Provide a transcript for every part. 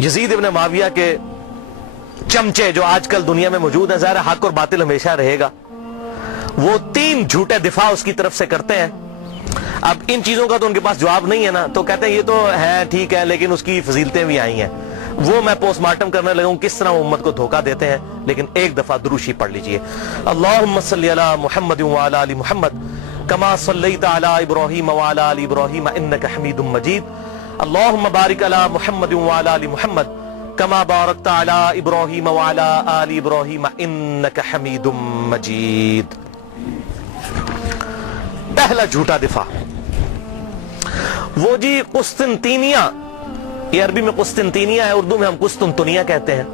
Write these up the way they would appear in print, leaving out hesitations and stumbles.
یزید ابن معاویہ کے چمچے جو آج کل دنیا میں موجود ہیں، ظاہر حق اور باطل ہمیشہ رہے گا، وہ 3 جھوٹے دفاع اس کی طرف سے کرتے ہیں۔ اب ان چیزوں کا تو ان کے پاس جواب نہیں ہے نا، تو کہتے ہیں یہ تو ہے ٹھیک ہے لیکن اس کی فضیلتیں بھی آئی ہیں، وہ میں پوسٹ مارٹم کرنے لگا ہوں کس طرح وہ امت کو دھوکہ دیتے ہیں۔ لیکن ایک دفعہ دروشی پڑھ لیجئے، اللہم صلی علی محمد وعلی آل محمد کما صلیت علی ابراہیم وعلی آل ابراہیم انک حمید مجید، اللہم بارک علی محمد وعلی آل محمد کما بارکت علی ابراہیم وعلی آل ابراہیم انک حمید مجید۔ پہلا جھوٹا دفاع، وہ جی قسطنطینیہ، یہ عربی میں قسطنطینیہ ہے، اردو میں ہم قسطنطنیہ کہتے ہیں،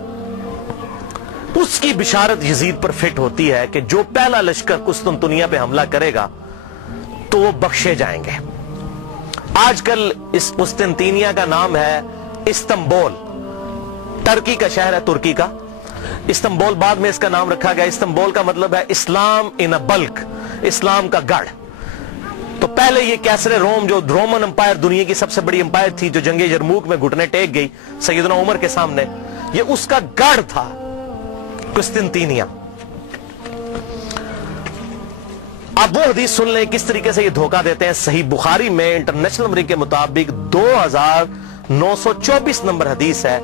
اس کی بشارت یزید پر فٹ ہوتی ہے کہ جو پہلا لشکر قسطنطنیہ پہ حملہ کرے گا تو وہ بخشے جائیں گے۔ آج کل اس قسطنطینیہ کا نام ہے استنبول، ترکی کا شہر ہے، ترکی کا استنبول، بعد میں اس کا نام رکھا گیا۔ استنبول کا مطلب ہے اسلام ان بلک، اسلام کا گڑھ۔ تو پہلے یہ کیسر روم، جو رومن امپائر دنیا کی سب سے بڑی امپائر تھی، جو جنگ یرموک میں گھٹنے ٹیک گئی سیدنا عمر کے سامنے، یہ اس کا گڑھ تھا قسطنطینیہ۔ اب وہ حدیث سن لیں کس طریقے سے یہ دھوکہ دیتے ہیں۔ صحیح بخاری میں انٹرنیشنل نمبر کے مطابق 2924 نمبر حدیث ہے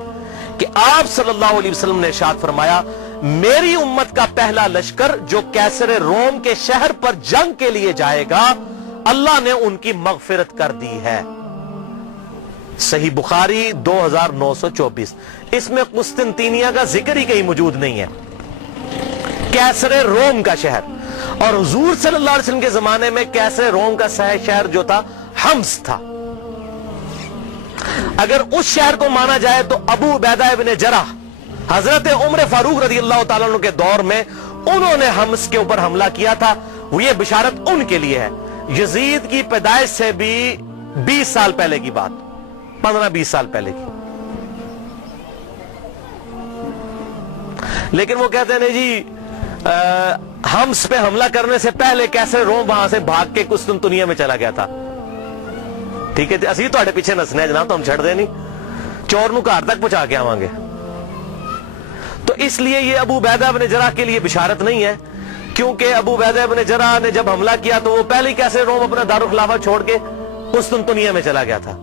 کہ آپ صلی اللہ علیہ وسلم نے ارشاد فرمایا، میری امت کا پہلا لشکر جو کیسر روم کے شہر پر جنگ کے لیے جائے گا، اللہ نے ان کی مغفرت کر دی ہے۔ صحیح بخاری 2924، اس میں قسطنطینیہ کا ذکر ہی کہیں موجود نہیں ہے، کیسر روم کا شہر۔ اور حضور صلی اللہ علیہ وسلم کے زمانے میں کیسر روم کا شہر جو تھا حمص تھا۔ اگر اس شہر کو مانا جائے تو ابو عبیدہ ابن جرح، حضرت عمر فاروق رضی اللہ تعالیٰ عنہ کے دور میں انہوں نے حمص کے اوپر حملہ کیا تھا، وہ یہ بشارت ان کے لیے ہے۔ یزید کی پیدائش سے بھی 20 سال پہلے کی بات، 15-20 سال پہلے کی۔ لیکن وہ کہتے ہیں نہیں جی حمص پہ حملہ کرنے سے پہلے کیسر روم وہاں سے بھاگ کے قسطنطنیہ میں چلا گیا تھا۔ ٹھیک ہے، اسی تھوڑے پیچھے نسنے جناب، تو ہم چھڑ دے نہیں، چور نو گھر تک پہنچا کے آوانگے۔ تو اس لیے یہ ابو عبیدہ ابن جرح کے لیے بشارت نہیں ہے، کیونکہ ابو عبیدہ ابن جرح نے جب حملہ کیا تو وہ پہلے کیسے روم اپنا دارالخلافہ چھوڑ کے قسطنطنیہ میں چلا گیا تھا۔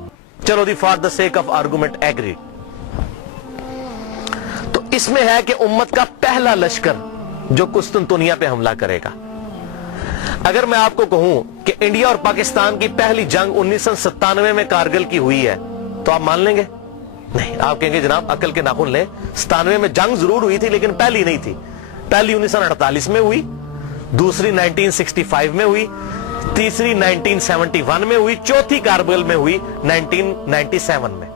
چلو the for the sake of argument agree. تو اس میں ہے کہ امت کا پہلا لشکر جو قسطنطنیہ پہ حملہ کرے گا۔ اگر میں آپ کو کہوں کہ انڈیا اور پاکستان کی پہلی جنگ 1997 میں کارگل کی ہوئی ہے تو آپ مان لیں گے؟ نہیں، آپ کہیں گے جناب عقل کے ناخن لیں، 97 میں جنگ ضرور ہوئی تھی لیکن پہلی نہیں تھی۔ پہلی 1948 میں ہوئی، دوسری 1965 میں ہوئی، تیسری 1971 میں ہوئی، چوتھی کارگل میں ہوئی 1997 میں۔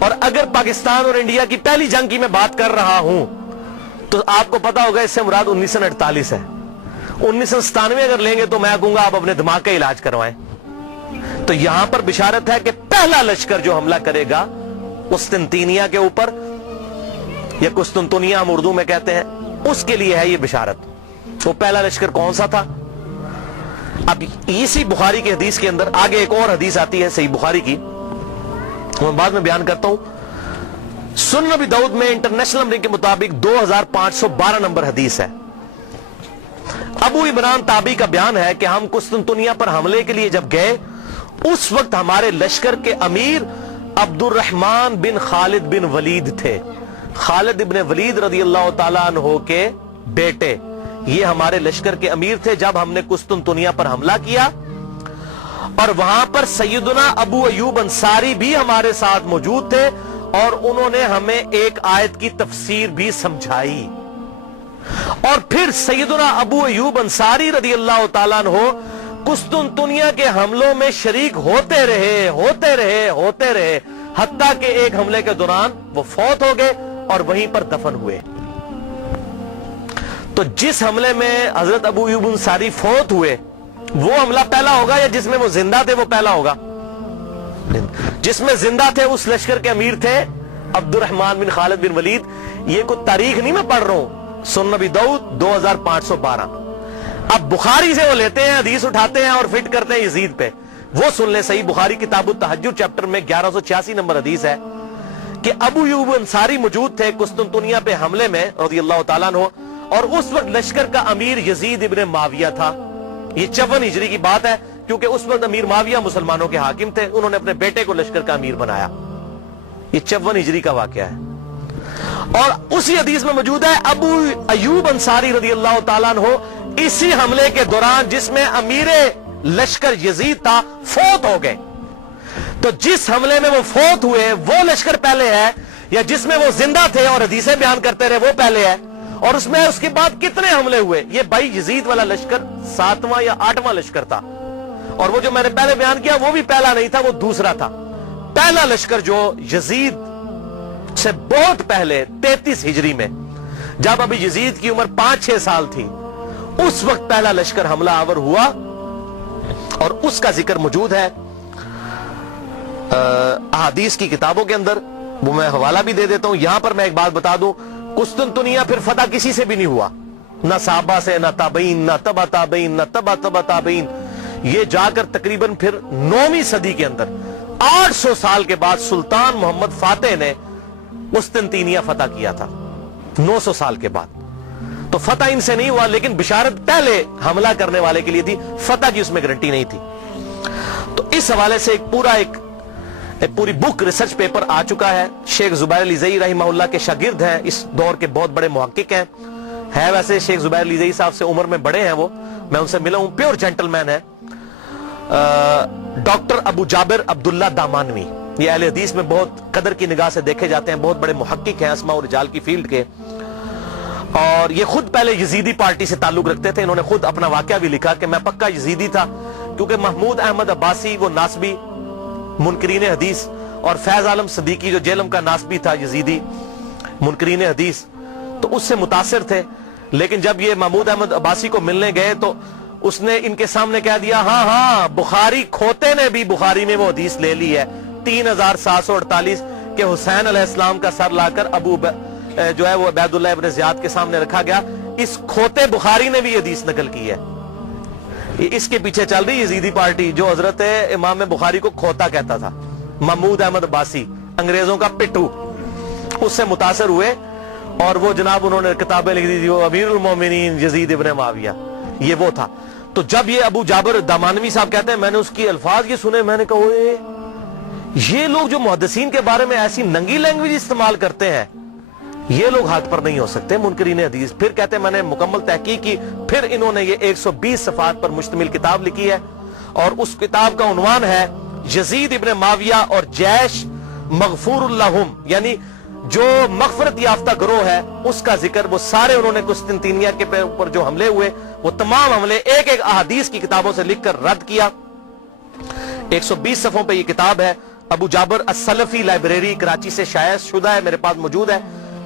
اور اگر پاکستان اور انڈیا کی پہلی جنگ کی میں بات کر رہا ہوں تو آپ کو پتا ہوگا اس سے مراد 1948 ہے۔ 1997 اگر لیں گے تو میں کہوں گا آپ اپنے دماغ کا علاج کروائیں۔ تو یہاں پر بشارت ہے کہ پہلا لشکر جو حملہ کرے گا قسطنطینیہ کے اوپر، یا قسطنطنیہ ہم اردو میں کہتے ہیں، اس کے لیے ہے یہ بشارت۔ وہ پہلا لشکر کون سا تھا؟ اب اسی بخاری کی حدیث کے اندر آگے ایک اور حدیث آتی ہے صحیح بخاری کی، میں بعد میں بیان کرتا ہوں۔ سنن نبی داؤد میں انٹرنیشنل نمبر کے مطابق 2512 نمبر حدیث ہے۔ ابو عمران تابعی کا بیان ہے کہ ہم قسطنطنیہ پر حملے کے لیے جب گئے، اس وقت ہمارے لشکر کے امیر عبد الرحمن بن خالد بن ولید تھے، خالد بن ولید رضی اللہ تعالیٰ عنہ کے بیٹے، یہ ہمارے لشکر کے امیر تھے جب ہم نے قسطنطنیہ پر حملہ کیا۔ اور وہاں پر سیدنا ابو ایوب انصاری بھی ہمارے ساتھ موجود تھے اور انہوں نے ہمیں ایک آیت کی تفسیر بھی سمجھائی۔ اور پھر سیدنا ابو ایوب انصاری رضی اللہ تعالیٰ عنہ قسطنطنیہ کے حملوں میں شریک ہوتے رہے حتیٰ کہ ایک حملے کے دوران وہ فوت ہو گئے اور وہیں پر دفن ہوئے۔ تو جس حملے میں حضرت ابو ایوب انصاری فوت ہوئے وہ حملہ پہلا ہوگا، یا جس میں وہ زندہ تھے وہ پہلا ہوگا؟ جس میں زندہ تھے اس لشکر کے امیر تھے عبد الرحمن بن خالد بن ولید۔ یہ کوئی تاریخ نہیں میں پڑھ رہا ہوں، سنن نبی داؤد 2512۔ اب بخاری سے وہ لیتے ہیں، حدیث اٹھاتے ہیں اور فٹ کرتے ہیں یزید پہ۔ وہ سن لیں، صحیح بخاری کتاب التہجد چیپٹر میں 1186 نمبر حدیث ہے کہ ابو ایوب انصاری موجود تھے قسطنطنیہ پہ حملے میں رضی اللہ تعالیٰ عنہ، اور اس وقت لشکر کا امیر یزید ابن معاویہ تھا. یہ 54 ہجری کی بات ہے، کیونکہ اس وقت امیر معاویہ مسلمانوں کے حاکم تھے، انہوں نے اپنے بیٹے کو لشکر کا امیر بنایا. یہ 54 ہجری کا واقعہ ہے. اور اسی حدیث میں موجود ہے ابو ایوب انصاری رضی اللہ تعالیٰ عنہ اسی حملے کے دوران جس میں امیر لشکر یزید تھا فوت ہو گئے. تو جس حملے میں وہ فوت ہوئے وہ لشکر پہلے ہے، یا جس میں وہ زندہ تھے اور حدیثیں بیان کرتے رہے وہ پہلے ہے؟ اور اس میں اس کے بعد کتنے حملے ہوئے؟ یہ بھائی یزید والا لشکر 7واں یا 8واں لشکر تھا، اور وہ جو میں نے پہلے بیان کیا وہ بھی پہلا نہیں تھا، وہ دوسرا تھا. پہلا لشکر جو یزید سے بہت پہلے 33 ہجری میں، جب ابھی یزید کی عمر 5-6 سال تھی، اس وقت پہلا لشکر حملہ آور ہوا، اور اس کا ذکر موجود ہے احادیث کی کتابوں کے اندر. وہ میں حوالہ بھی دے دیتا ہوں. یہاں پر میں ایک بات بتا دوں، قسطنطنیہ پھر فتح کسی سے بھی نہیں ہوا، نہ صحابہ سے، نہ تابعین، نہ تبع تابعین، نہ تبع تبع تابعین. یہ جا کر تقریباً پھر 9ویں صدی کے اندر 800 سال کے بعد سلطان محمد فاتح نے قسطنطنیہ فتح کیا تھا، 900 سال کے بعد. تو فتح ان سے نہیں ہوا، لیکن بشارت پہلے حملہ کرنے والے کے لیے تھی، فتح کی اس میں گارنٹی نہیں تھی. تو اس حوالے سے ایک پوری بک ریسرچ پیپر آ چکا ہے. شیخ زبیر لیزئی رحمہ اللہ کے شاگرد ہیں، اس دور کے بہت بڑے محقق ہیں. ویسے شیخ زبیر لیزئی صاحب سے عمر میں بڑے ہیں، وہ میں ان سے ملا ہوں، پیور جینٹل مین ہے. ڈاکٹر ابو جابر عبداللہ دامانوی، یہ اہل حدیث میں بہت قدر کی نگاہ سے دیکھے جاتے ہیں، بہت بڑے محقق ہیں اسماء و رجال کی فیلڈ کے. اور یہ خود پہلے یزیدی پارٹی سے تعلق رکھتے تھے. انہوں نے خود اپنا واقعہ بھی لکھا کہ میں پکا یزیدی تھا، کیونکہ محمود احمد عباسی وہ ناسبی منکرین حدیث، اور فیض عالم صدیقی جو جیلم کا ناسبی تھا یزیدی منکرین حدیث، تو اس سے متاثر تھے. لیکن جب یہ محمود احمد عباسی کو ملنے گئے تو اس نے ان کے سامنے کہہ دیا ہاں بخاری کھوتے نے بھی بخاری میں وہ حدیث لے لی ہے 3748 کہ حسین علیہ السلام کا سر لا کر جو ہے وہ عبید اللہ ابن زیاد کے سامنے رکھا گیا. اس کھوتے بخاری نے بھی حدیث نقل کی ہے. اس کے پیچھے چل رہی یزیدی پارٹی جو حضرت امام بخاری کو کھوتا کہتا تھا. محمود احمد عباسی انگریزوں کا پٹھو، اس سے متاثر ہوئے، اور وہ جناب انہوں نے کتابیں لکھ دی تھی، وہ امیر المومنین یزید ابن معاویہ، یہ وہ تھا. تو جب یہ ابو جابر دامانوی صاحب کہتے ہیں میں نے اس کی الفاظ یہ سنے، میں نے کہا یہ لوگ جو محدثین کے بارے میں ایسی ننگی لینگویج استعمال کرتے ہیں، یہ لوگ ہاتھ پر نہیں ہو سکتے منکرین حدیث. پھر کہتے ہیں میں نے مکمل تحقیق کی، پھر انہوں نے یہ 120 صفحات پر مشتمل کتاب لکھی ہے، اور اس کتاب کا عنوان ہے یزید ابن معاویہ اور جیش مغفور اللہم، یعنی جو مغفرت یافتہ گروہ ہے اس کا ذکر. وہ سارے انہوں نے قسطنطنیہ کے اوپر جو حملے ہوئے وہ تمام حملے ایک ایک احادیث کی کتابوں سے لکھ کر رد کیا. 120 صفحوں پہ یہ کتاب ہے. ابو جابر السلفی لائبریری کراچی سے شائع شدہ ہے، میرے پاس موجود ہے.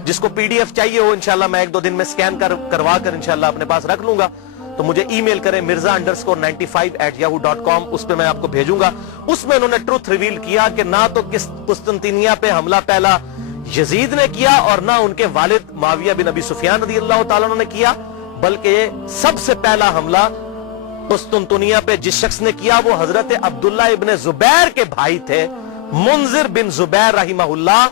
جس کو پی ڈی ایف چاہیے ہو انشاءاللہ میں 1-2 دن میں سکین کروا کر انشاءاللہ اپنے پاس رکھ لوں گا، تو مجھے ای میل کریں mirza_95@yahoo.com، اس پہ میں آپ کو بھیجوں گا. اس میں انہوں نے ٹروتھ ریویل کیا کہ نہ تو قسطنطنیہ پہ حملہ پہلا یزید نے کیا، اور نہ ان کے والد معاویہ بن ابی سفیان رضی اللہ تعالیٰ عنہ نے کیا، بلکہ سب سے پہلا حملہ قسطنطنیہ پہ جس شخص نے کیا وہ حضرت عبداللہ ابن زبیر کے بھائی تھے، منذر بن زبیر رحمہ اللہ،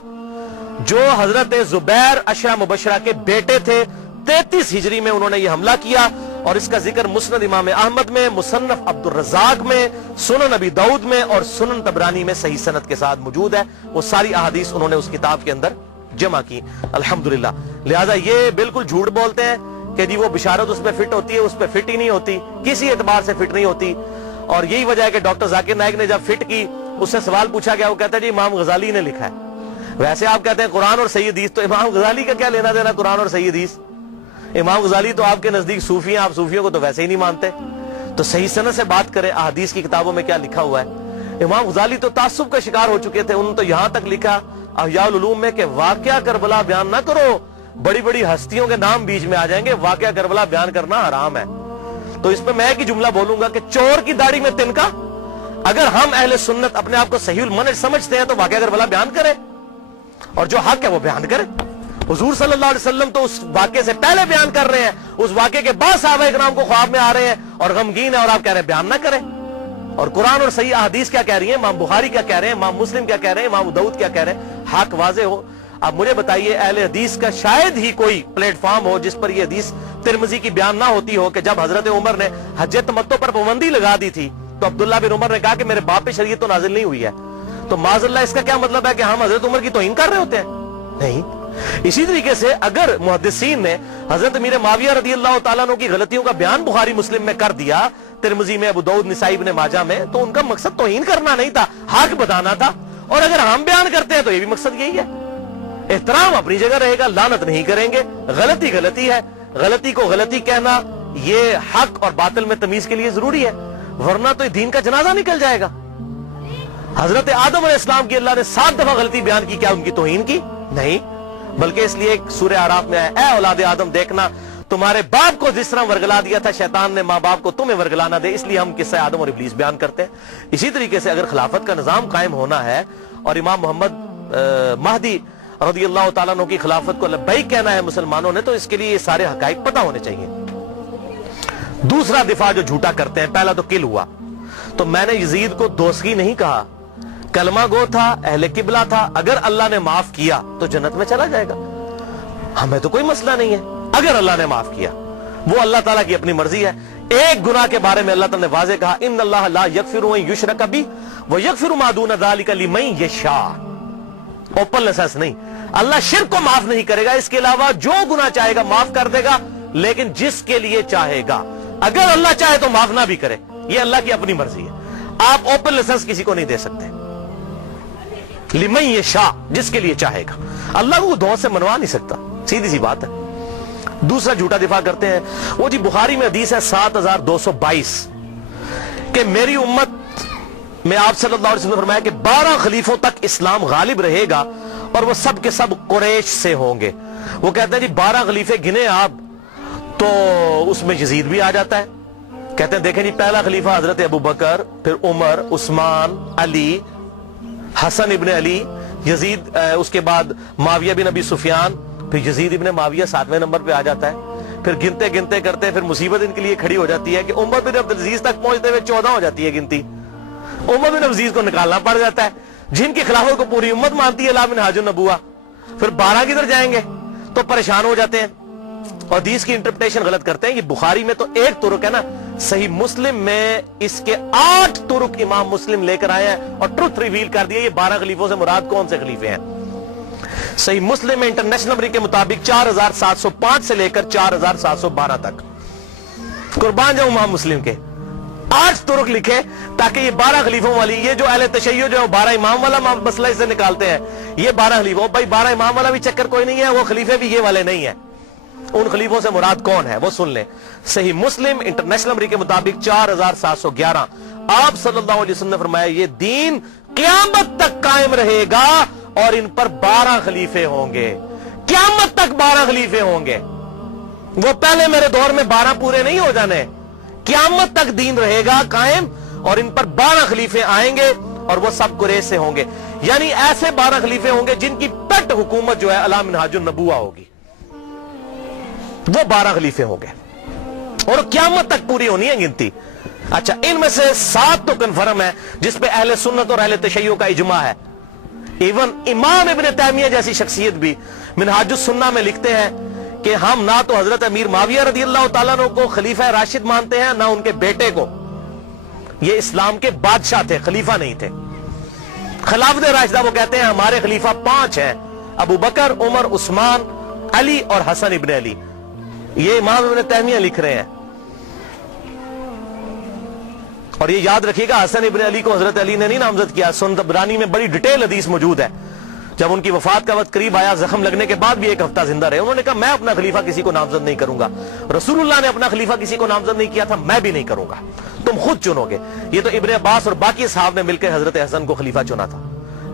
جو حضرت زبیر عشرہ مبشرہ کے بیٹے تھے. 33 ہجری میں انہوں نے یہ حملہ کیا، اور اس کا ذکر مسند امام احمد میں، مصنف عبد الرزاق میں، سنن ابی داؤد میں اور سنن طبرانی میں صحیح سند کے ساتھ موجود ہے. وہ ساری احادیث انہوں نے اس کتاب کے اندر جمع کی الحمدللہ. لہذا یہ بالکل جھوٹ بولتے ہیں کہ جی وہ بشارت اس پہ فٹ ہوتی ہے، اس پہ فٹ ہی نہیں ہوتی، کسی اعتبار سے فٹ نہیں ہوتی. اور یہی وجہ ہے کہ ڈاکٹر ذاکر نائک نے جب فٹ کی اس سے سوال پوچھا گیا، وہ کہتا ہے جی امام غزالی نے لکھا ہے. ویسے آپ کہتے ہیں قرآن اور صحیح حدیث، تو امام غزالی کا کیا لینا دینا قرآن اور صحیح حدیث؟ امام غزالی تو آپ کے نزدیک صوفی ہیں، آپ صوفیوں کو تو ویسے ہی نہیں مانتے. تو صحیح سند سے بات کریں احادیث کی کتابوں میں کیا لکھا ہوا ہے. امام غزالی تو تعصب کا شکار ہو چکے تھے. انہوں نے تو یہاں تک لکھا احیاء العلوم میں کہ واقعہ کربلا بیان نہ کرو، بڑی بڑی ہستیوں کے نام بیچ میں آ جائیں گے، واقعہ کربلا بیان کرنا حرام ہے. تو اس پہ میں ایک ہی جملہ بولوں گا کہ چور کی داڑھی میں تنکا. اگر ہم اہل سنت اپنے آپ کو صحیح المنہج سمجھتے ہیں تو واقعہ کربلا بیان کریں، اور جو حق ہے وہ بیان کریں. حضور صلی اللہ علیہ وسلم تو اس واقعے سے پہلے بیان کر رہے ہیں، اس واقعے کے بعد صحابہ کرام کو خواب میں آ رہے ہیں اور غمگین ہیں، اور آپ کہہ رہے ہیں بیان نہ کریں. اور قرآن اور صحیح احادیث کیا کہہ رہی ہیں، امام بخاری کیا کہہ رہے ہیں، امام مسلم کیا کہہ رہے ہیں، امام داؤد کیا کہہ رہے ہیں. حق واضح ہو. اب مجھے بتائیے اہل حدیث کا شاید ہی کوئی پلیٹ فارم ہو جس پر یہ حدیث ترمذی کی بیان نہ ہوتی ہو کہ جب حضرت عمر نے حج تمتع پر پابندی لگا دی تھی تو عبداللہ بن عمر نے کہا کہ میرے باپ پہ شریعت تو نازل نہیں ہوئی ہے. تو معاذ اللہ اس کا کیا مطلب ہے کہ ہم حضرت عمر کی توہین کر رہے ہوتے ہیں؟ نہیں. اسی طریقے سے اگر محدثین نے حضرت امیر معاویہ رضی اللہ تعالیٰ عنہ کی غلطیوں کا بیان بخاری مسلم میں کر دیا, ترمذی میں, ابو داؤد, نسائی, ابن ماجہ میں, تو ان کا مقصد توہین کرنا نہیں تھا, حق بتانا تھا. اور اگر ہم بیان کرتے ہیں تو یہ بھی مقصد یہی ہے. احترام اپنی جگہ رہے گا, لعنت نہیں کریں گے. غلطی غلطی ہے, غلطی کو غلطی کہنا یہ حق اور باطل میں تمیز کے لیے ضروری ہے, ورنہ تو دین کا جنازہ نکل جائے گا. حضرت آدم علیہ السلام کی اللہ نے 7 دفعہ غلطی بیان کی, کیا ان کی توہین کی؟ نہیں, بلکہ اس لیے سورہ اعراف میں اے اولاد آدم دیکھنا تمہارے باپ کو جس طرح ورگلا دیا تھا شیطان نے ماں باپ کو, تمہیں ورگلانا دے, اس لیے ہم قصہ آدم اور ابلیس بیان کرتے ہیں. اسی طریقے سے اگر خلافت کا نظام قائم ہونا ہے اور امام محمد مہدی رضی اللہ تعالیٰ عنہ کی خلافت کو لبیک کہنا ہے مسلمانوں نے, تو اس کے لیے یہ سارے حقائق پتہ ہونے چاہیے. دوسرا دفاع جو جھوٹا کرتے ہیں, پہلا تو قل ہوا, تو میں نے یزید کو دوستی نہیں کہا, کلمہ گو تھا, اہل قبلہ تھا, اگر اللہ نے معاف کیا تو جنت میں چلا جائے گا, ہمیں تو کوئی مسئلہ نہیں ہے. اگر اللہ نے معاف کیا وہ اللہ تعالیٰ کی اپنی مرضی ہے. ایک گناہ کے بارے میں اللہ تعالیٰ نے واضح کہا ان اللہ لا یغفر ان یشرک بہ ویغفر ما دون ذلک لمن یشاء. اوپن لائسنس نہیں, اللہ شرک کو معاف نہیں کرے گا, اس کے علاوہ جو گناہ چاہے گا معاف کر دے گا, لیکن جس کے لیے چاہے گا. اگر اللہ چاہے تو معاف نہ بھی کرے, یہ اللہ کی اپنی مرضی ہے. آپ اوپن لائسنس کسی کو نہیں دے سکتے. لمن یشاء, جس کے لیے چاہے گا, اللہ کو دو سے منوا نہیں سکتا, سیدھی سی بات ہے. دوسرا جھوٹا دفاع کرتے ہیں, وہ جی بخاری میں حدیث ہے 7222 کہ میری امت میں آپ صلی اللہ علیہ وسلم نے فرمایا کہ 12 خلیفوں تک اسلام غالب رہے گا اور وہ سب کے سب قریش سے ہوں گے. وہ کہتے ہیں جی 12 خلیفے گنے آپ, تو اس میں یزید بھی آ جاتا ہے. کہتے ہیں دیکھیں جی پہلا خلیفہ حضرت ابو بکر, پھر عمر, عثمان, علی, حسن ابن علی, یزید, اس کے بعد معاویہ بن ابی سفیان, پھر یزید ابن معاویہ 7ویں نمبر پہ آ جاتا ہے. پھر گنتے گنتے کرتے پھر مصیبت ان کے لیے کھڑی ہو جاتی ہے کہ عمر بن عبدالعزیز تک پہنچتے ہوئے 14 ہو جاتی ہے گنتی. عمر بن عبدالعزیز کو نکالنا پڑ جاتا ہے, جن کی خلافت کو پوری امت مانتی ہے, لا منہاج النبوہ. پھر 12 کدھر جائیں گے, تو پریشان ہو جاتے ہیں اور حدیث کی انٹرپریٹیشن غلط کرتے ہیں. یہ بخاری میں تو ایک طرق ہے نا, صحیح مسلم میں اس کے 8 طرق امام مسلم لے کر آئے ہیں اور ٹروتھ ریویل کر دیا. یہ 12 خلیفوں سے مراد کون سے خلیفے ہیں؟ صحیح مسلم میں انٹرنیشنل نمبر کے مطابق 4705 سے لے کر 4712 تک. قربان جاؤں امام مسلم کے 8 طرق لکھے تاکہ یہ 12 خلیفوں والی, یہ جو اہل تشیع جو ہے 12 امام والا مسئلہ اسے نکالتے ہیں, یہ 12 خلیفوں, بھائی 12 امام والا بھی چکر کوئی نہیں ہے, وہ خلیفے بھی یہ والے نہیں ہیں. ان خلیفوں سے مراد کون ہے وہ سن لیں. صحیح مسلم انٹرنیشنل نمبر کے مطابق 4711 آپ صلی اللہ علیہ وسلم نے فرمایا یہ دین قیامت تک قائم رہے گا اور ان پر 12 خلیفے ہوں گے. قیامت تک 12 خلیفے ہوں گے. وہ پہلے میرے دور میں 12 پورے نہیں ہو جانے, قیامت تک دین رہے گا قائم اور ان پر 12 خلیفے آئیں گے اور وہ سب قریش سے ہوں گے. یعنی ایسے 12 خلیفے ہوں گے جن کی پٹ حکومت جو ہے علی منہاج النبوہ ہوگی, وہ 12 خلیفے ہوں گے اور قیامت تک پوری ہونی ہے گنتی. اچھا, ان میں سے 7 تو کنفرم ہے جس پہ اہل سنت اور اہل تشیع کا اجماع ہے. ایون امام ابن تیمیہ جیسی شخصیت بھی منہاج السنہ میں لکھتے ہیں کہ ہم نہ تو حضرت امیر معاویہ رضی اللہ تعالیٰ عنہ کو خلیفہ راشد مانتے ہیں, نہ ان کے بیٹے کو. یہ اسلام کے بادشاہ تھے, خلیفہ نہیں تھے. خلافت راشدہ وہ کہتے ہیں ہمارے خلیفہ 5 ہیں, ابو بکر, عمر, عثمان, علی اور حسن ابن علی. یہ امام ابن تیمیہ لکھ رہے ہیں. اور یہ یاد رکھیے گا حسن ابن علی کو حضرت علی نے نہیں نامزد کیا. سنن طبرانی میں بڑی ڈیٹیل حدیث موجود ہے. جب ان کی وفات کا وقت قریب آیا, زخم لگنے کے بعد بھی 1 ہفتہ زندہ رہے, انہوں نے کہا میں اپنا خلیفہ کسی کو نامزد نہیں کروں گا. رسول اللہ نے اپنا خلیفہ کسی کو نامزد نہیں کیا تھا, میں بھی نہیں کروں گا, تم خود چنو گے. یہ تو ابن عباس اور باقی صحابہ نے مل کر حضرت حسن کو خلیفہ چنا تھا.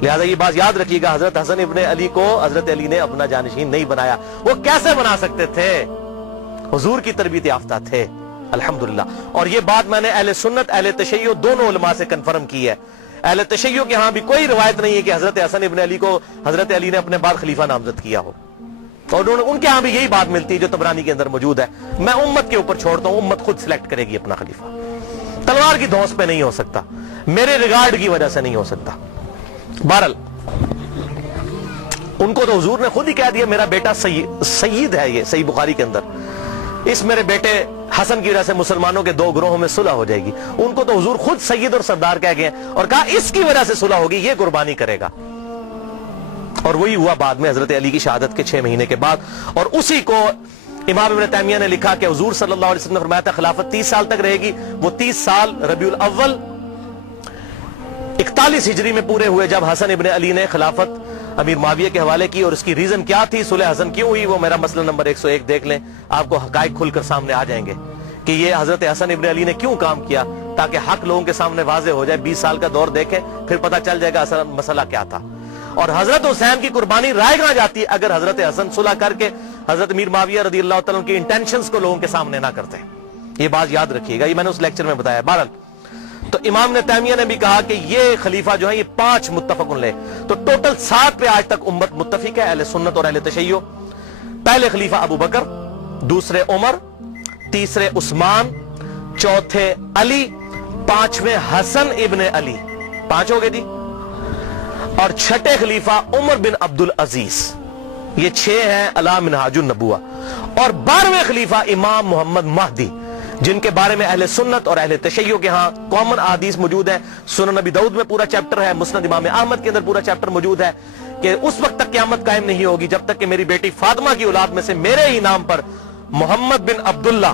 لہذا یہ بات یاد رکھیے گا, حضرت حسن ابن علی کو حضرت علی نے اپنا جانشین نہیں بنایا. وہ کیسے بنا سکتے تھے؟ حضور کی تربیت یافتہ تھے الحمدللہ. اور یہ بات میں نے اہل سنت اہل تشیع دونوں علماء سے کنفرم کی ہے. اہل تشیع کے ہاں بھی کوئی روایت نہیں ہے کہ حضرت حسن ابن علی کو حضرت علی نے اپنے بعد خلیفہ نامزد کیا ہو, اور ان کے ہاں بھی یہی بات ملتی ہے جو طبرانی کے اندر موجود ہے. میں امت کے اوپر چھوڑتا ہوں, امت خود سلیکٹ کرے گی اپنا خلیفہ. تلوار کی دھونس پہ نہیں ہو سکتا, میرے ریگارڈ کی وجہ سے نہیں ہو سکتا. بہرحال ان کو تو حضور نے خود ہی کہہ دیا میرا بیٹا سید ہے، یہ صحیح بخاری کے اندر، اس میرے بیٹے حسن کی وجہ سے مسلمانوں کے 2 گروہوں میں صلح ہو جائے گی۔ ان کو تو حضور خود سید اور سردار کہہ گئے اور کہا اس کی وجہ سے صلح ہوگی، یہ قربانی کرے گا۔ اور وہی ہوا بعد میں حضرت علی کی شہادت کے 6 مہینے کے بعد، اور اسی کو امام ابن تیمیہ نے لکھا کہ حضور صلی اللہ علیہ وسلم نے فرمایا تھا خلافت 30 سال تک رہے گی، وہ 30 سال ربیع الاول 41 ہجری میں پورے ہوئے جب حسن ابن علی نے خلافت امیر معاویہ کے حوالے کی۔ اور اس کی ریزن کیا تھی، صلح حسن کیوں ہوئی، وہ میرا مسئلہ نمبر 101 دیکھ لیں، آپ کو حقائق کھل کر سامنے آ جائیں گے کہ یہ حضرت حسن ابن علی نے کیوں کام کیا، تاکہ حق لوگوں کے سامنے واضح ہو جائے۔ 20 سال کا دور دیکھیں پھر پتہ چل جائے گا اصل مسئلہ کیا تھا۔ اور حضرت حسین کی قربانی رائے کہاں جاتی اگر حضرت حسن صلح کر کے حضرت امیر معاویہ رضی اللہ تعالیٰ کی انٹینشنز کو لوگوں کے سامنے نہ کرتے۔ یہ بات یاد رکھیے گا، یہ میں نے اس لیکچر میں بتایا۔ بہرحال تو امام نے تیمیہ نے بھی کہا کہ یہ خلیفہ جو ہے یہ 5 متفق لے، تو ٹوٹل 7 پہ آج تک امت متفق ہے، اہل سنت اور اہل تشیع۔ پہلے خلیفہ ابو بکر، دوسرے عمر، تیسرے عثمان، چوتھے علی، 5ویں حسن ابن علی، 5 ہو گئے جی، اور چھٹے خلیفہ عمر بن عبد العزیز، یہ 6 ہیں علی منہاج النبوہ۔ اور 12ویں خلیفہ امام محمد مہدی، جن کے بارے میں اہل سنت اور اہل تشیع کے ہاں کامن احادیث موجود ہیں۔ سنن نبی داؤد میں پورا چیپٹر ہے، مسند امام احمد کے اندر پورا چیپٹر موجود ہے کہ اس وقت تک قیامت قائم نہیں ہوگی جب تک کہ میری بیٹی فاطمہ کی اولاد میں سے میرے ہی نام پر محمد بن عبداللہ،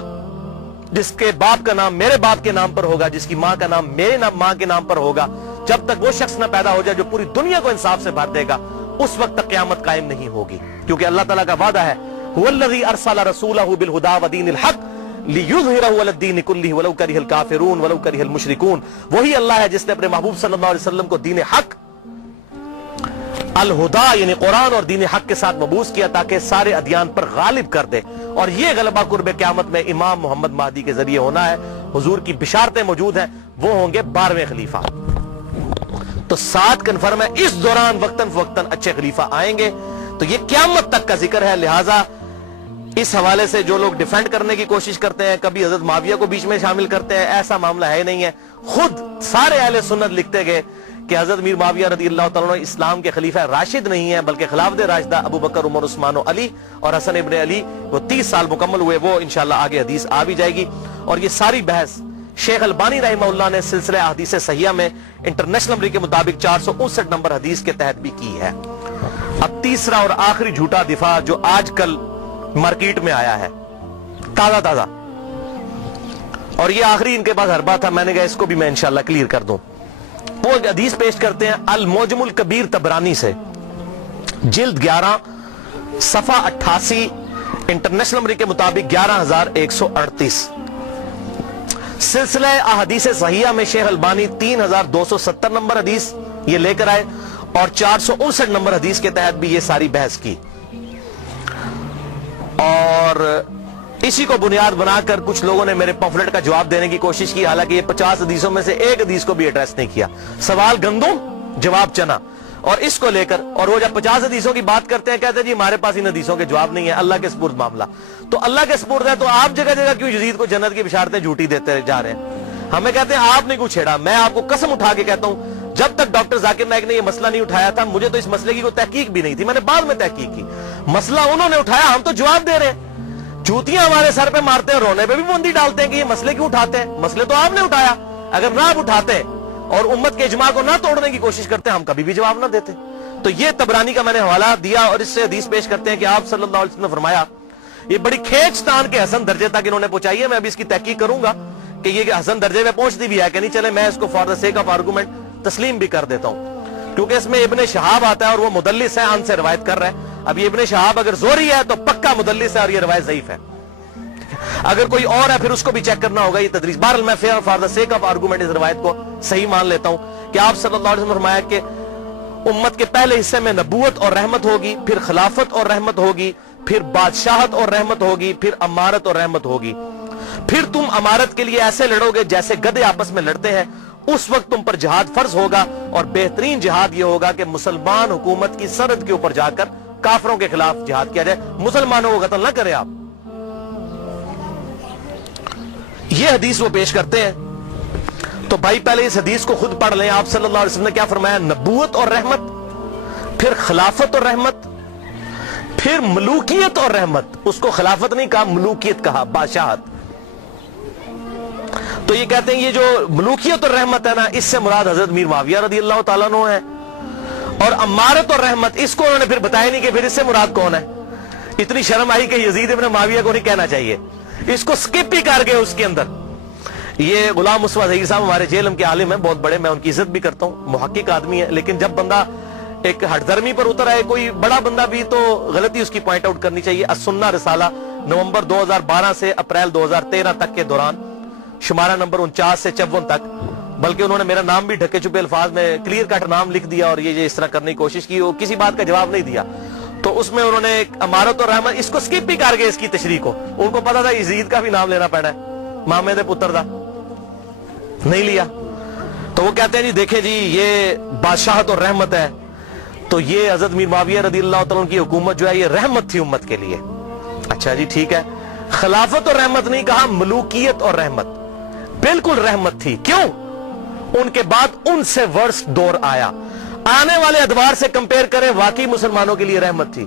جس کے باپ کا نام میرے باپ کے نام پر ہوگا، جس کی ماں کا نام میرے ماں کے نام پر ہوگا، جب تک وہ شخص نہ پیدا ہو جائے جو پوری دنیا کو انصاف سے بھر دے گا، اس وقت تک قیامت قائم نہیں ہوگی۔ کیونکہ اللہ تعالیٰ کا وعدہ ہے هو الذی ارسل رسولہ بالہدی ودین الحق لِيُظْهِرَهُ عَلَى الدِّينِ كُلِّهِ وَلَوْ كَرِهَ الْكَافِرُونَ وَلَوْ كَرِهَ الْمُشْرِكُونَ۔ وہی اللہ ہے جس نے اپنے محبوب صلی اللہ علیہ وسلم کو دین حق الہدا یعنی قرآن اور دین حق کے ساتھ مبعوث کیا تاکہ سارے ادیان پر غالب کر دے، اور یہ غلبہ قرب قیامت میں امام محمد مہدی کے ذریعے ہونا ہے۔ حضور کی بشارتیں موجود ہیں، وہ ہوں گے 12ویں خلیفہ۔ تو 7 کنفرم ہے، اس دوران وقتاً فوقتاً اچھے خلیفہ آئیں گے۔ تو یہ قیامت تک کا ذکر ہے، لہٰذا اس حوالے سے جو لوگ ڈیفینڈ کرنے کی کوشش کرتے ہیں، کبھی حضرت معاویہ کو بیچ میں شامل کرتے ہیں، ایسا معاملہ ہے نہیں ہے۔ خود سارے اہل سنت لکھتے گئے کہ حضرت امیر معاویہ رضی اللہ تعالیٰ عنہ اسلام کے خلیفہ راشد نہیں ہیں، بلکہ خلافت راشدہ ابو بکر، عمر، عثمان و علی اور حسن ابن علی، وہ 30 سال مکمل ہوئے، وہ انشاءاللہ آگے حدیث آ بھی جائے گی۔ اور یہ ساری بحث شیخ البانی رحمہ اللہ نے سلسلہ احادیث صحیحہ میں انٹرنیشنل نمبر کے مطابق 459 نمبر حدیث کے تحت بھی کی ہے۔ اب تیسرا اور آخری جھوٹا دفاع جو آج کل مارکیٹ میں آیا ہے تازہ تازہ، اور یہ آخری ان کے پاس حربہ تھا، میں نے کہا اس کو بھی میں انشاءاللہ کلیئر کر دوں۔ وہ حدیث پیش کرتے ہیں المعجم الکبیر طبرانی سے، جلد 11 صفحہ 88، انٹرنیشنل نمبر کے مطابق 11138۔ سلسلہ احادیث صحیحہ میں شیخ البانی 3270 نمبر حدیث یہ لے کر آئے، اور 459 نمبر حدیث کے تحت بھی یہ ساری بحث کی، اور اسی کو بنیاد بنا کر کچھ لوگوں نے میرے پمفلٹ کا جواب دینے کی کوشش کی، حالانکہ یہ 50 حدیثوں میں سے ایک حدیث کو بھی ایڈریس نہیں کیا۔ سوال گندم، جواب چنا، اور اس کو لے کر، اور وہ جب 50 حدیثوں کی بات کرتے ہیں کہتے ہیں جی ہمارے پاس ان حدیثوں کے جواب نہیں ہے، اللہ کے سپرد معاملہ۔ تو اللہ کے سپرد ہے تو آپ جگہ جگہ کیوں یزید کو جنت کی بشارتیں جھوٹی دیتے جا رہے ہیں؟ ہمیں کہتے ہیں آپ نے کیوں چھیڑا؟ میں آپ کو قسم اٹھا کے کہتا ہوں جب تک ڈاکٹر ذاکر نائک نے یہ مسئلہ نہیں اٹھایا تھا، مجھے تو اس مسئلے کی کوئی تحقیق بھی نہیں تھی، میں نے بعد میں تحقیق کی۔ مسئلہ انہوں نے اٹھایا، ہم تو جواب دے رہے ہیں، جوتیاں ہمارے سر پہ مارتے ہیں، رونے پہ بھی بوندی ڈالتے ہیں کہ یہ مسئلے کیوں اٹھاتے ہیں؟ مسئلے تو آپ نے اٹھایا، اگر نہ آپ اٹھاتے اور امت کے اجماع کو نہ توڑنے کی کوشش کرتے ہم کبھی بھی جواب نہ دیتے۔ تو یہ طبرانی کا میں نے حوالہ دیا، اور اس سے حدیث پیش کرتے ہیں کہ آپ صلی اللہ علیہ وسلم نے فرمایا، یہ بڑی کھینچ تان کے حسن درجے تک انہوں نے پہنچائی ہے، میں ابھی اس کی تحقیق کروں گا کہ یہ حسن درجے میں پہنچتی بھی ہے کہ نہیں، چلے میں اس کو for the sake of argument تسلیم بھی کر دیتا ہوں، کیونکہ اس میں ابن شہاب آتا ہے اور وہ مدلس ہے، ان سے روایت کر رہا ہے۔ اب یہ ابن شہاب اگر زوری ہے تو پکا مدلس ہے اور یہ روایت ضعیف ہے، اگر کوئی اور ہے پھر اس کو بھی چیک کرنا ہوگا، یہ تدریس۔ بہرحال میں for the sake of argument اس روایت کو صحیح مان لیتا ہوں کہ آپ صلی اللہ علیہ وسلم نے فرمایا کہ امت کے پہلے حصے میں نبوت اور رحمت ہوگی، پھر خلافت اور رحمت ہوگی، پھر بادشاہت اور رحمت ہوگی، پھر امارت اور رحمت ہوگی، پھر تم امارت کے لیے ایسے لڑو گے جیسے گدھے آپس میں لڑتے ہیں، اس وقت تم پر جہاد فرض ہوگا، اور بہترین جہاد یہ ہوگا کہ مسلمان حکومت کی سرحد کے اوپر جا کر کافروں کے خلاف جہاد کیا جائے، مسلمانوں کو قتل نہ کرے آپ۔ یہ حدیث وہ پیش کرتے ہیں، تو بھائی پہلے اس حدیث کو خود پڑھ لیں۔ آپ صلی اللہ علیہ وسلم نے کیا فرمایا؟ نبوت اور رحمت، پھر خلافت اور رحمت، پھر ملوکیت اور رحمت، اس کو خلافت نہیں کہا، ملوکیت کہا، بادشاہت. تو یہ کہتے ہیں یہ جو ملوکیت اور رحمت ہے نا، اس سے مراد حضرت میر معاویہ رضی اللہ تعالیٰ عنہ ہے. اور امارت اور رحمت اس کو انہوں نے پھر بتایا نہیں کہ پھر اس سے مراد کون ہے. اتنی شرم آئی کہ یزید ابن معاویہ کو نہیں کہنا چاہیے، اس کو سکپ ہی کر گئے اس کے اندر. یہ غلام مصطفیٰ ظہیر صاحب ہمارے جیلم کے عالم ہیں، بہت بڑے، میں ان کی عزت بھی کرتا ہوں، محقق آدمی ہے، لیکن جب بندہ ایک ہٹ درمی پر اتر آئے، کوئی بڑا بندہ بھی، تو غلطی اس کی پوائنٹ آؤٹ کرنی چاہیے. السنہ رسالہ نومبر 2012 سے اپریل 2013 تک کے دوران، شمارہ نمبر 49 سے 54 تک، بلکہ انہوں نے میرا نام بھی ڈھکے چھپے الفاظ میں کلیئر کٹ نام لکھ دیا اور یہ اس طرح کرنے کی کوشش کی، وہ کسی بات کا جواب نہیں دیا. تو اس میں انہوں نے ایک امارت اور رحمت اس کو سکپ بھی کر گئے، اس کی تشریح کو. ان کو پتا تھا یزید کا بھی نام لینا پڑنا ہے، مامے دے پتر دا، نہیں لیا. تو وہ کہتے ہیں جی دیکھیں جی یہ بادشاہت اور رحمت ہے، تو یہ حضرت میر معاویہ رضی اللہ تعالیٰ کی حکومت جو ہے یہ رحمت تھی امت کے لیے. اچھا جی ٹھیک ہے، خلافت اور رحمت نہیں کہا، ملوکیت اور رحمت. بالکل رحمت تھی. کیوں؟ ان کے بعد ان سے ورسٹ دور آیا. آنے والے ادوار سے کمپیئر کریں، واقعی مسلمانوں کے لیے رحمت تھی.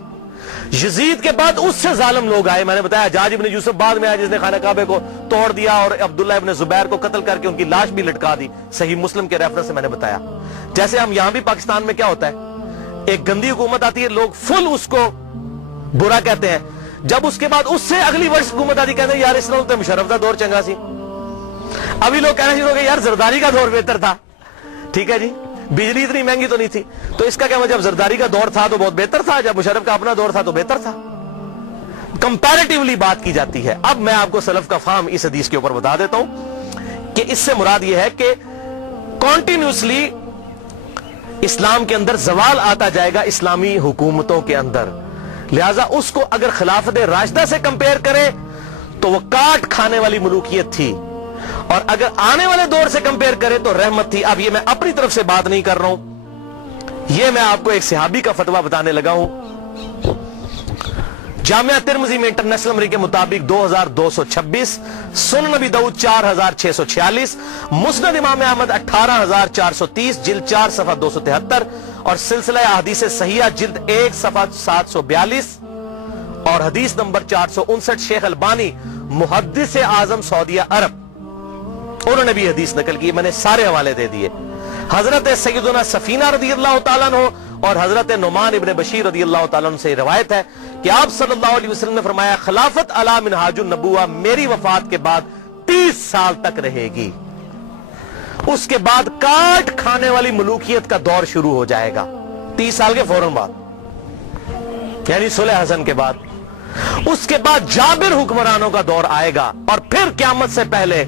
یزید کے بعد اس سے ظالم لوگ آئے. میں نے بتایا حجاج ابن یوسف بعد میں آیا جس نے خانہ کعبہ کو توڑ دیا اور عبداللہ ابن زبیر کو قتل کر کے ان کی لاش بھی لٹکا دی. صحیح مسلم کے ریفرنس سے میں نے بتایا. جیسے ہم یہاں بھی پاکستان میں کیا ہوتا ہے، ایک گندی حکومت آتی ہے، لوگ فل اس کو برا کہتے ہیں. جب اس کے بعد اس سے اگلی ورش حکومت آتی کہتے ہیں یار اس نے مشرف دا دور چنگا سی. ابھی لوگ کہنا شروع ہو گئے یار زرداری کا دور بہتر تھا. ٹھیک ہے جی، بجلی اتنی مہنگی تو نہیں تھی. تو اس کا کیا مطلب، جب زرداری کا دور تھا تو بہت بہتر تھا، جب مشرف کا اپنا دور تھا تو بہتر تھا. کمپیریٹیولی بات کی جاتی ہے. اب میں آپ کو سلف کا فہم اس حدیث کے اوپر بتا دیتا ہوں کہ اس سے مراد یہ ہے کہ کنٹینیوسلی اسلام کے اندر زوال آتا جائے گا اسلامی حکومتوں کے اندر. لہذا اس کو اگر خلافت راشدہ سے کمپیئر کرے تو وہ کاٹ کھانے والی ملوکیت تھی، اور اگر آنے والے دور سے کمپیئر کرے تو رحمت تھی. اب یہ میں اپنی طرف سے بات نہیں کر رہا ہوں، یہ میں آپ کو ایک صحابی کا فتویٰ بتانے لگا ہوں. جامعہ ترمذی میں انٹرنیشنل نمبر کے مطابق 2226، سنن نبی داؤد 4646، مسند امام احمد 18430، جلد 4 صفحہ 273، اور سلسلہ احادیث صحیحہ جلد 1 صفحہ 742 اور حدیث نمبر 459. شیخ البانی محدث اعظم سعودیہ عرب، انہوں نے بھی حدیث نقل کی. میں نے سارے حوالے دے دیے. حضرت سیدنا سفینہ رضی اللہ تعالیٰ عنہ اور حضرت نعمان ابن بشیر رضی اللہ تعالیٰ عنہ سے روایت ہے کہ آپ صلی اللہ علیہ وسلم نے فرمایا خلافت علی منہاج النبوہ میری وفات کے بعد 30 سال تک رہے گی. اس کے بعد کاٹ کھانے والی ملوکیت کا دور شروع ہو جائے گا 30 سال کے فوراً بعد، یعنی صلح حسن کے بعد. اس کے بعد جابر حکمرانوں کا دور آئے گا، اور پھر قیامت سے پہلے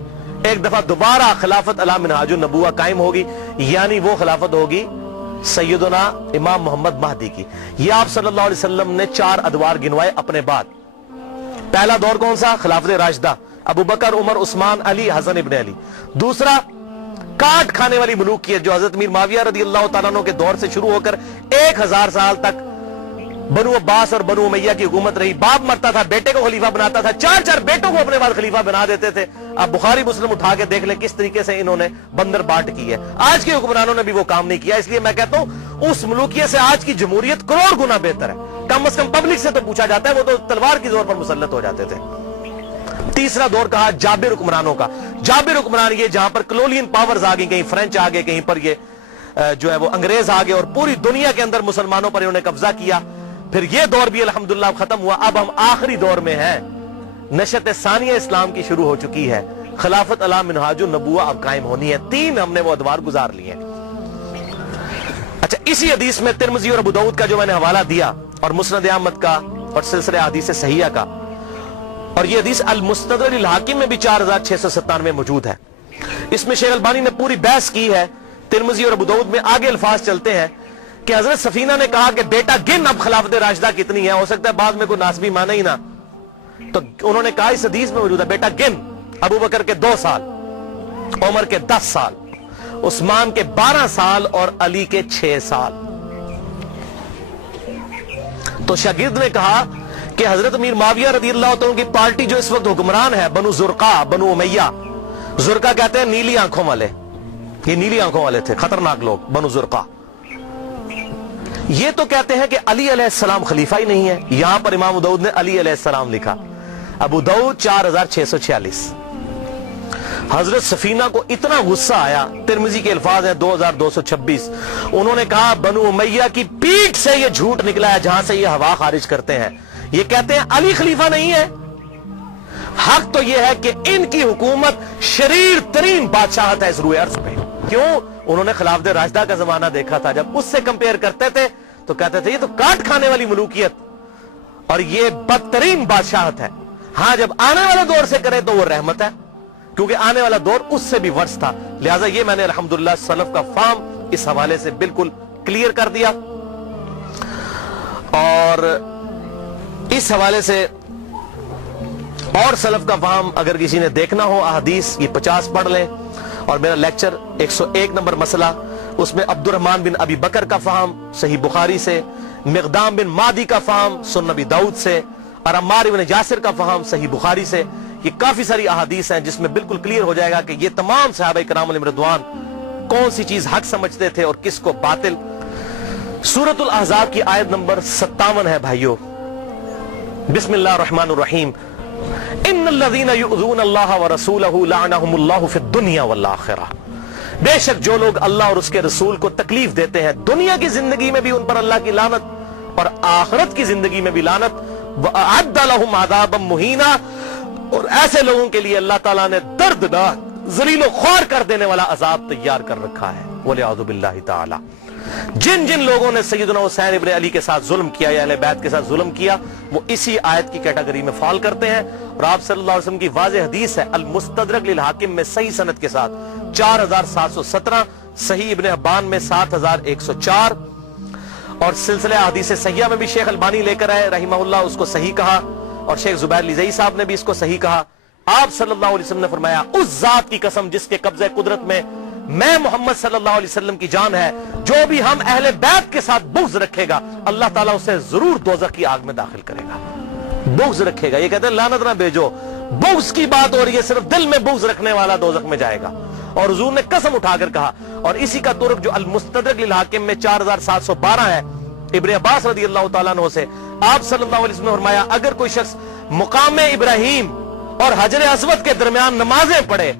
ایک دفعہ دوبارہ خلافت علی منہاج النبوہ قائم ہوگی، یعنی وہ خلافت ہوگی سیدنا امام محمد مہدی کی. یہ آپ صلی اللہ علیہ وسلم نے 4 ادوار گنوائے اپنے بعد. پہلا دور کون سا؟ خلافت راشدہ، ابو بکر، عمر، عثمان، علی، حسن ابن علی. دوسرا کاٹ کھانے والی ملوکیت جو حضرت میر معاویہ رضی اللہ تعالیٰ عنہ کے دور سے شروع ہو کر 1000 سال تک بنو عباس اور بنو امیہ کی حکومت رہی. باپ مرتا تھا بیٹے کو خلیفہ بناتا تھا، 4 بیٹوں کو اپنے بعد خلیفہ بنا دیتے تھے. اب بخاری مسلم اٹھا کے دیکھ لیں کس طریقے سے انہوں نے بندر بانٹ کی ہے. آج کے حکمرانوں نے بھی وہ کام نہیں کیا. اس لیے میں کہتا ہوں اس ملوکیت سے آج کی جمہوریت کروڑ گنا بہتر ہے. کم از کم پبلک سے تو پوچھا جاتا ہے، وہ تو تلوار کی زور پر مسلط ہو جاتے تھے. تیسرا دور کہا جابر حکمرانوں کا. جابر حکمران یہ جہاں پر کلولین پاورز آ گئی، کہیں فرینچ آ گئے، کہیں پر یہ جو ہے وہ انگریز آ گئے، اور پوری دنیا کے اندر مسلمانوں پر انہوں نے قبضہ کیا. پھر یہ دور بھی الحمدللہ ختم ہوا. اب ہم آخری دور میں ہیں، نشأت ثانیہ اسلام کی شروع ہو چکی ہے. خلافت علی منہاج النبوہ اب قائم ہونی ہے. 3 ہم نے وہ ادوار گزار لیے. اچھا، اسی حدیث میں ترمذی اور ابو داؤد کا جو میں نے حوالہ دیا، اور مسند احمد کا، اور سلسلہ حدیث صحیحہ کا، اور یہ حدیث المستدرک للحاکم میں بھی 4697 موجود ہے. اس میں شیخ البانی نے پوری بحث کی ہے. ترمذی اور ابو داؤد میں آگے الفاظ چلتے ہیں کہ حضرت سفینہ نے کہا کہ بیٹا گن اب خلافت راشدہ کتنی ہے، ہو سکتا ہے بعد میں کوئی ناسبی مانے ہی نہ. تو انہوں نے کہا اس حدیث میں موجود ہے بیٹا گن، ابو بکر کے 2 سال، عمر کے 10 سال، عثمان کے 12 سال اور علی کے 6 سال. تو شاگرد نے کہا کہ حضرت امیر معاویہ رضی اللہ تعالیٰ کی پارٹی جو اس وقت حکمران ہے، بنو زرقا، بنو امیہ. زرقا کہتے ہیں نیلی آنکھوں والے، یہ نیلی آنکھوں والے تھے، خطرناک لوگ، بنو زرقا. یہ تو کہتے ہیں کہ علی علیہ السلام خلیفہ ہی نہیں ہے. یہاں پر امام ابو داؤد نے علی علیہ السلام لکھا. ابو داؤد 4646. حضرت سفینہ کو اتنا غصہ آیا, ترمذی کے الفاظ ہیں 2226, انہوں نے کہا بنو امیہ کی پیٹھ سے یہ جھوٹ نکلا ہے جہاں سے یہ ہوا خارج کرتے ہیں. یہ کہتے ہیں علی خلیفہ نہیں ہے. حق تو یہ ہے کہ ان کی حکومت شریر ترین بادشاہت ہے اس روئے ارض پہ. کیوں؟ انہوں نے خلافت راشدہ کا زمانہ دیکھا تھا, جب اس سے کمپیئر کرتے تھے تو کہتے تھے یہ تو کاٹ کھانے والی ملوکیت اور یہ بدترین بادشاہت ہے. ہاں جب آنے والے دور سے کرے تو وہ رحمت ہے, کیونکہ آنے والا دور اس سے بھی ورس تھا. لہٰذا یہ میں نے الحمدللہ سلف کا فہم اس حوالے سے بالکل کلیئر کر دیا. اور اس حوالے سے اور سلف کا فہم اگر کسی نے دیکھنا ہو احادیث, یہ 50 پڑھ لیں. اور میرا لیکچر 101 نمبر مسئلہ, اس میں عبد الرحمن بن ابی بکر کا فہم صحیح بخاری سے, مقدام بن مادی کا فہم سنن ابی داؤد سے, اور عمار بن یاسر کا فہم صحیح بخاری سے. یہ کافی ساری احادیث ہیں جس میں بالکل کلیئر ہو جائے گا کہ یہ تمام صحابہ کرام علیہم رضوان کون سی چیز حق سمجھتے تھے اور کس کو باطل. سورۃ الاحزاب کی آیت نمبر 57 ہے بھائیو. بسم اللہ الرحمن الرحیم. ان الذین یؤذون اللہ ورسولہ لعنہم اللہ فی الدنیا والآخرہ. بے شک جو لوگ اللہ اور اس کے رسول کو تکلیف دیتے ہیں, دنیا کی زندگی میں بھی ان پر اللہ کی لعنت اور آخرت کی زندگی میں بھی لعنت. وَأَعَدَّ لَهُمْ عَذَابًا مُهِينًا, اور ایسے لوگوں کے لیے اللہ تعالیٰ نے دردناک, ذلیل و خوار کر دینے والا عذاب تیار کر رکھا ہے. وَلِعَوْذُ بِاللَّهِ تَعَالَى. جن جن لوگوں نے سیدنا حسین ابن علی کے ساتھ ظلم کیا یا اہل بیت کے ساتھ ظلم کیا, وہ اسی آیت کی کیٹیگری میں فال کرتے ہیں. اور آپ صلی اللہ علیہ وسلم کی واضح حدیث ہے المستدرک للحاکم میں صحیح سند کے ساتھ 4717, صحیح ابن حبان میں 7104, اور سلسلہ حدیث صحیحہ میں بھی شیخ البانی لے کر آئے رحمہ اللہ, اس کو صحیح کہا, اور شیخ زبیر لزئی صاحب نے بھی اس کو صحیح کہا. آپ صلی اللہ علیہ وسلم نے فرمایا اس ذات کی قسم جس کے قبضہ قدرت میں میں محمد صلی اللہ علیہ وسلم کی جان ہے, جو بھی ہم اہل بیت کے ساتھ بغض رکھے گا اللہ تعالیٰ اسے ضرور دوزخ کی آگ میں داخل کرے گا. بغض رکھے گا, یہ کہتے ہیں لعنت نہ بھیجو, بغض کی بات ہو رہی ہے, صرف دل میں بغض رکھنے والا دوزخ میں جائے گا. اور حضور نے قسم اٹھا کر کہا, اور اسی کا طرق جو المستدرک للحاکم میں 4712 ہے ابن عباس رضی اللہ تعالیٰ عنہ سے, آپ صلی اللہ علیہ وسلم نے فرمایا اگر کوئی شخص مقام ابراہیم اور حجر اسود کے درمیان نمازیں پڑھے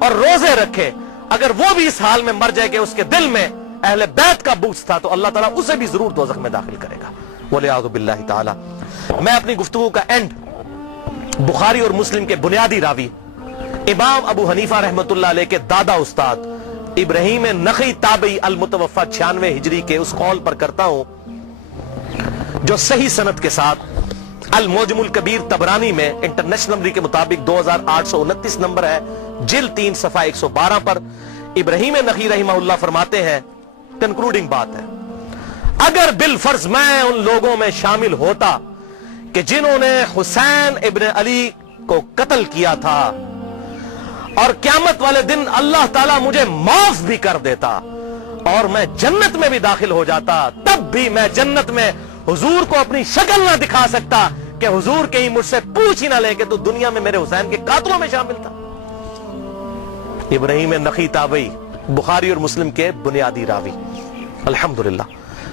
اور روزے رکھے, اگر وہ بھی اس حال میں مر جائے کہ اس کے دل میں اہل بیت کا بغض تھا تو اللہ تعالیٰ اسے بھی ضرور دوزخ میں داخل کرے گا. وَلِعَوْذُ بِاللَّهِ تَعَالَى. میں اپنی گفتگو کا اینڈ بخاری اور مسلم کے بنیادی راوی امام ابو حنیفہ رحمت اللہ علیہ کے دادا استاد ابراہیم نخعی تابعی المتوفى 96 ہجری کے اس قول پر کرتا ہوں جو صحیح سند کے ساتھ المعجم الکبیر طبرانی میں انٹرنیشنل نمبر کے مطابق 2829 نمبر ہے, جلد 3 صفحہ 112 پر ابراہیم نخعی رحمہ اللہ فرماتے ہیں, کنکلوڈنگ بات ہے, اگر بالفرض میں ان لوگوں میں شامل ہوتا کہ جنہوں نے حسین ابن علی کو قتل کیا تھا اور قیامت والے دن اللہ تعالیٰ مجھے معاف بھی کر دیتا اور میں جنت میں بھی داخل ہو جاتا, تب بھی میں جنت میں حضور کو اپنی شکل نہ دکھا سکتا کہ حضور کہیں مجھ سے پوچھ ہی نہ لے کہ تو دنیا میں میرے حسین کے قاتلوں میں شامل تھا. ابراہیم نخعی تابعی بخاری اور مسلم کے بنیادی راوی, الحمدللہ.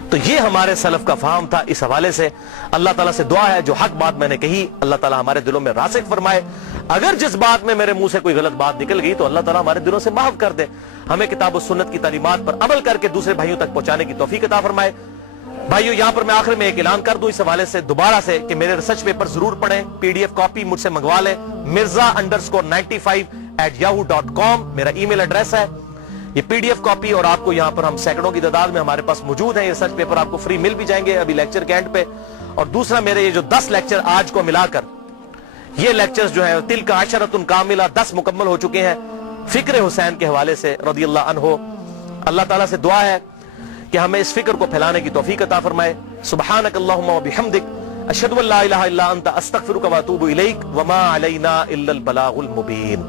تو یہ ہمارے سلف کا فہم تھا. اس حوالے سے اللہ تعالیٰ سے دعا ہے جو حق بات میں نے کہی اللہ تعالیٰ ہمارے دلوں میں راسخ فرمائے, اگر جس بات میں میرے منہ سے کوئی غلط بات نکل گئی تو اللہ تعالیٰ ہمارے دلوں سے معاف کر دے, ہمیں کتاب و سنت کی تعلیمات پر عمل کر کے دوسرے بھائیوں تک پہنچانے کی توفیق عطا فرمائے. بھائیو یہاں پر میں آخر میں ایک اعلان کر دوں اس حوالے سے دوبارہ سے کہ میرے ریسرچ پیپر ضرور پڑھیں, PDF کاپی مجھ سے منگوا لیں, mirza_95@yahoo.com میرا ای میل ایڈریس ہے. یہ PDF کاپی اور آپ کو یہاں پر ہم سینکڑوں کی تعداد میں ہمارے پاس موجود ہیں, یہ ریسرچ پیپر آپ کو فری مل بھی جائیں گے ابھی لیکچر کے اینڈ پہ. اور دوسرا میرے یہ جو 10 لیکچر آج کو ملا کر یہ لیکچرز جو ہیں تلک عشرۃ کاملہ 10 مکمل ہو چکے ہیں فکر حسین کے حوالے سے رضی اللہ عنہ. اللہ تعالیٰ سے دعا ہے کہ ہمیں اس فکر کو پھیلانے کی توفیق عطا فرمائے. سبحانک اللہم و بحمدک اشہد ان لا الہ الا انت استغفرک و اتوب الیک وما علینا الا البلاغ المبین.